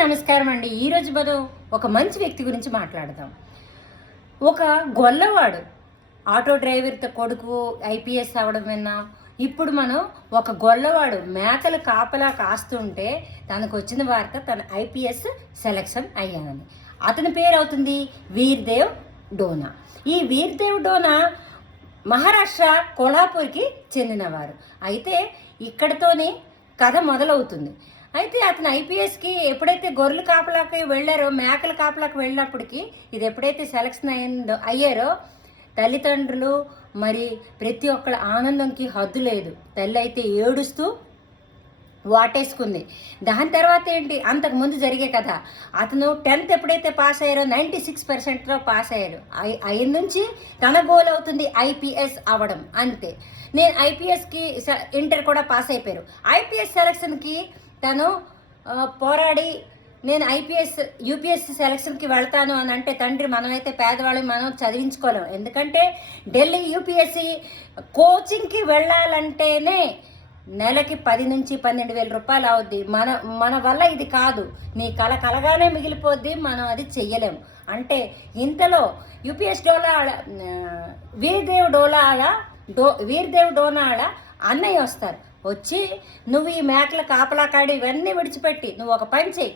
నమస్కారం అండి. ఈరోజు మనం ఒక మంచి వ్యక్తి గురించి మాట్లాడదాం. ఒక గొల్లవాడు ఆటో డ్రైవర్తో కొడుకు ఐపీఎస్ అవ్వడం విన్నాం. ఇప్పుడు మనం ఒక గొల్లవాడు మేకలు కాపలా కాస్తుంటే తనకు వచ్చిన వార్త తన ఐపీఎస్ సెలక్షన్ అయ్యానని. అతని పేరు అవుతుంది వీర్దేవ్ డోనా. ఈ వీర్దేవ్ డోనా మహారాష్ట్ర కొల్హాపూర్కి చెందినవారు. అయితే ఇక్కడితోనే కథ మొదలవుతుంది. అయితే అతను ఐపీఎస్కి ఎప్పుడైతే గొర్రెల కాపలాకి వెళ్ళారో, మేకల కాపలాకి వెళ్ళినప్పటికీ ఇది ఎప్పుడైతే సెలక్షన్ అయ్యారో తల్లిదండ్రులు మరి ప్రతి ఒక్కళ్ళ ఆనందంకి హద్దు లేదు. తల్లి అయితే ఏడుస్తూ వాటేసుకుంది. దాని తర్వాత ఏంటి, అంతకుముందు జరిగే కథ, అతను 10th ఎప్పుడైతే పాస్ అయ్యారో 96%లో పాస్ అయ్యారు. అయిన నుంచి తన గోల్ అవుతుంది ఐపీఎస్ అవ్వడం, అంతే. నేను ఐపీఎస్కి ఇంటర్ కూడా పాస్ అయిపోయారు. ఐపీఎస్ సెలక్షన్కి తను పోరాడి నేను ఐపీఎస్ యూపీఎస్సీ సెలక్షన్కి వెళ్తాను అని అంటే, తండ్రి మనమైతే పేదవాళ్ళం, మనం చదివించుకోలేం. ఎందుకంటే ఢిల్లీ యూపీఎస్సీ కోచింగ్కి వెళ్ళాలంటేనే నెలకి 10 నుంచి 12,000 రూపాయలు అవుద్ది. మన వల్ల ఇది కాదు, నీ కల కలగానే మిగిలిపోద్ది, మనం అది చెయ్యలేము అంటే. ఇంతలో యూపీఎస్ వీర్దేవ్ డోనాల అన్నయ్య వస్తారు. వచ్చి నువ్వు ఈ మేకల కాపలా కాడి ఇవన్నీ విడిచిపెట్టి నువ్వు ఒక పని చెయ్యి,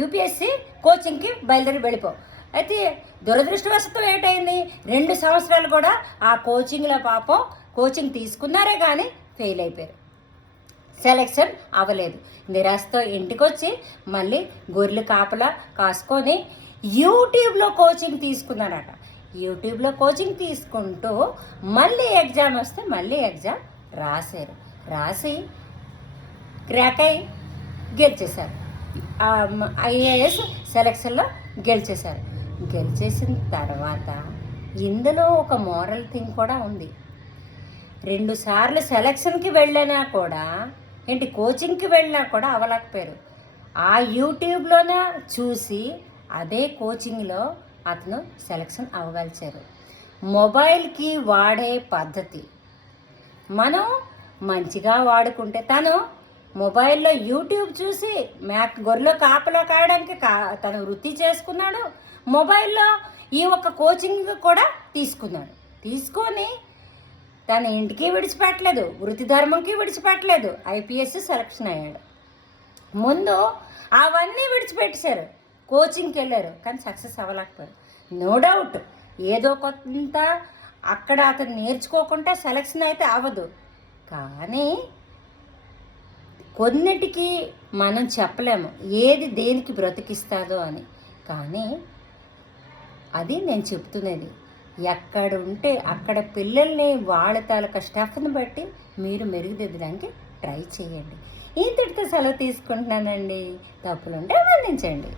యూపీఎస్సీ కోచింగ్కి బయలుదేరి వెళ్ళిపో. అయితే దురదృష్టవశాత్తు ఏంటైంది, 2 సంవత్సరాలు కూడా ఆ కోచింగ్లో పాపం కోచింగ్ తీసుకున్నారే కానీ ఫెయిల్ అయిపోయారు. సెలక్షన్ అవ్వలేదు. నిరాశతో ఇంటికి వచ్చి మళ్ళీ గొర్రెలు కాపలా కాసుకొని యూట్యూబ్లో కోచింగ్ తీసుకున్నారట. యూట్యూబ్లో కోచింగ్ తీసుకుంటూ మళ్ళీ ఎగ్జామ్ వస్తే మళ్ళీ ఎగ్జామ్ రాశారు. రాసి క్రాక్ అయి గెలిచేశారు. ఐఏఎస్ సెలక్షన్లో గెలిచేశారు. గెలిచేసిన తర్వాత ఇందులో ఒక మోరల్ థింగ్ కూడా ఉంది. 2 సార్లు సెలక్షన్కి వెళ్ళినా కూడా ఏంటి, కోచింగ్కి వెళ్ళినా కూడా అవ్వలేకపోయారు. ఆ యూట్యూబ్లోనే చూసి అదే కోచింగ్లో అతను సెలక్షన్ అవ్వగలిచారు. మొబైల్కి వాడే పద్ధతి మనం మంచిగా వాడుకుంటే, తను మొబైల్లో యూట్యూబ్ చూసి గొర్రెలో కాపలా కాయడానికి తను వృత్తి చేసుకున్నాడు. మొబైల్లో ఈ ఒక్క కోచింగ్ కూడా తీసుకున్నాడు. తీసుకొని తన ఇంటికి విడిచిపెట్టలేదు, వృత్తి ధర్మంకి విడిచిపెట్టలేదు. ఐపీఎస్ సెలక్షన్ అయ్యాడు. ముందు అవన్నీ విడిచిపెట్టేశారు, కోచింగ్కి వెళ్ళారు, కానీ సక్సెస్ అవ్వలేకపోయారు. నో డౌట్ ఏదో కొంత అక్కడ అతను నేర్చుకోకుండా సెలక్షన్ అయితే అవ్వదు. కానీ కొన్నిటికి మనం చెప్పలేము ఏది దేనికి బ్రతికిస్తాదో అని. కానీ అది నేను చెప్తున్నది, ఎక్కడుంటే అక్కడ పిల్లల్ని వాళ్ళ తాలూకా స్టెప్ని బట్టి మీరు మెరుగుదిద్దడానికి ట్రై చేయండి. ఇంతటితో సెలవు తీసుకుంటున్నానండి. తప్పులుంటే మన్నించండి.